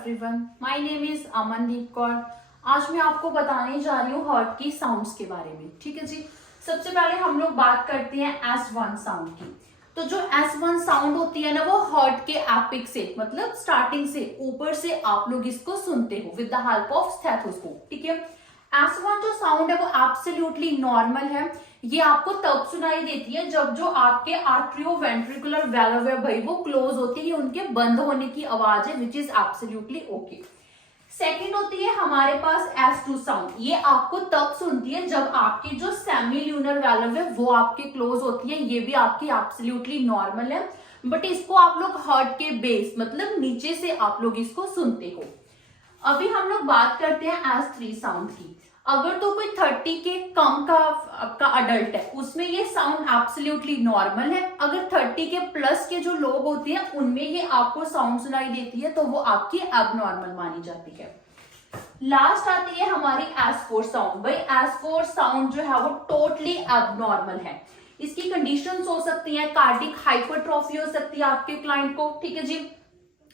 Everyone, my name is Amandeep Kaur. आज मैं आपको बताने जा रही हूँ हार्ट की साउंड्स के बारे में। ठीक है जी। सबसे पहले हम लोग बात करते हैं S1 साउंड की। तो जो S1 साउंड होती है ना, वो हार्ट के एपिक से मतलब स्टार्टिंग से ऊपर से आप लोग इसको सुनते हो with the help of stethoscope. ठीक है। S1 जो साउंड है वो एब्सोल्युटली नॉर्मल है। ये आपको तब सुनाई देती है जब जो आपके आर्ट्रियोवेंट्रिकुलर वेल्व है भाई वो क्लोज होती है, उनके बंद होने की आवाज है, which is absolutely okay. Second होती है हमारे पास S2 साउंड। ये आपको तब सुनती है जब आपकी जो सेमील्यूनर वेल्व है वो आपके क्लोज होती है। ये भी आपकी एब्सोल्युटली नॉर्मल है, बट इसको आप लोग हार्ट के बेस मतलब नीचे से आप लोग इसको सुनते हो। अभी हम लोग बात करते हैं S3 साउंड की। अगर तो कोई 30 के कम का आपका अडल्ट है, उसमें ये साउंड एब्सोल्युटली नॉर्मल है। अगर 30 के प्लस के जो लोग होते हैं उनमें ये आपको साउंड सुनाई देती है तो वो आपकी एबनॉर्मल मानी जाती है। लास्ट आती है हमारी S4 साउंड। भाई S4 साउंड जो है वो टोटली एबनॉर्मल है। इसकी कंडीशंस हो सकती हैं, कार्डिक हाइपरट्रॉफी हो सकती है आपके क्लाइंट को। ठीक है जी।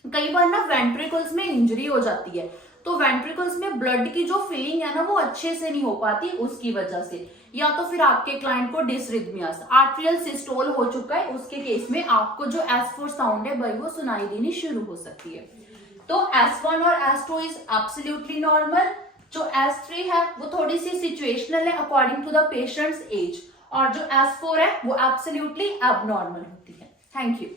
कई बार ना वेंट्रिकल्स में इंजरी हो जाती है, तो वेंट्रिकल्स में ब्लड की जो फिलिंग है ना वो अच्छे से नहीं हो पाती उसकी वजह से, या तो फिर आपके क्लाइंट को डिसरिथमियास आर्ट्रियल सिस्टोल हो चुका है, उसके केस में आपको जो S4 साउंड है भाई वो सुनाई देनी शुरू हो सकती है। तो S1 और S2 इज एब्सोल्युटली नॉर्मल। जो S3 है वो थोड़ी सी सिचुएशनल है according to the patient's age, और जो S4 है वो एब्सोल्युटली एबनॉर्मल होती है। Thank you.